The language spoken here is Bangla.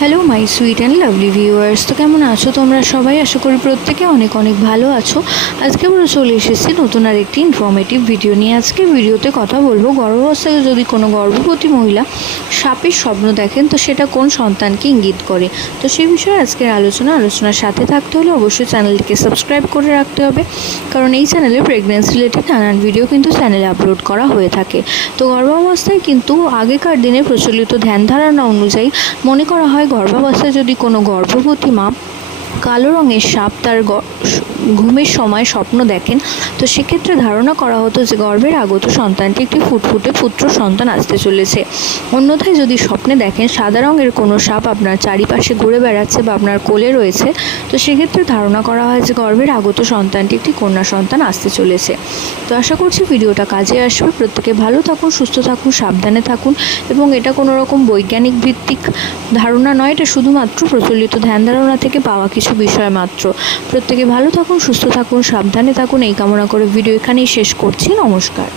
Hello my sweet and lovely viewers তো কেমন আছো তোমরা সবাই? আশা করি প্রত্যেকে অনেক অনেক ভালো আছো। আজকে আমরা চলে এসেছি নতুন আর একটি ইনফরমেটিভ ভিডিও নিয়ে। আজকে ভিডিওতে কথা বলব, গর্ভাবস্থায় যদি কোনো গর্ভবতী মহিলা সাপের স্বপ্ন দেখেন, তো সেটা কোন সন্তানকে ইঙ্গিত করে? তো সেই বিষয়ে আজকের আলোচনা, আলোচনার সাথে থাকতে হলে অবশ্যই চ্যানেলটিকে সাবস্ক্রাইব করে রাখতে হবে। কারণ এই চ্যানেলে প্রেগনেন্সি রিলেটেড নানান ভিডিও কিন্তু চ্যানেলে আপলোড করা হয়ে থাকে। তো গর্ভাবস্থায় কিন্তু আগেকার দিনে প্রচলিত ধ্যান ধারণা অনুযায়ী মনে করা হয় গর্ভাবস্থায় যদি কোনো গর্ভবতী মা কালো রঙের সাপ তার ঘুমের সময় স্বপ্ন দেখেন। তো সেক্ষেত্রে ধারণা করা হতো যে গর্ভের আগত সন্তানটি একটি ফুটফুটে পুত্র সন্তান আসতে চলেছে। অন্যথায় যদি স্বপ্নে দেখেন সাদা রঙের কোনো সাপ আপনার চারিপাশে ঘুরে বেড়াচ্ছে বা আপনার কোলে রয়েছে, তো সেক্ষেত্রে ধারণা করা হয় যে গর্ভের আগত সন্তানটি একটি কন্যা সন্তান আসতে চলেছে। তো আশা করছি ভিডিওটা কাজে আসবে। প্রত্যেকে ভালো থাকুন, সুস্থ থাকুন, সাবধানে থাকুন এবং এটা কোনো রকম বৈজ্ঞানিক ভিত্তিক ধারণা নয়, এটা শুধুমাত্র প্রচলিত ধ্যান ধারণা থেকে পাওয়া কিছু বিষয় মাত্র। প্রত্যেকে ভালো থাকুন, সুস্থ থাকুন, সাবধানে থাকুন। এই কামনা করে ভিডিও এখানেই শেষ করছি। নমস্কার।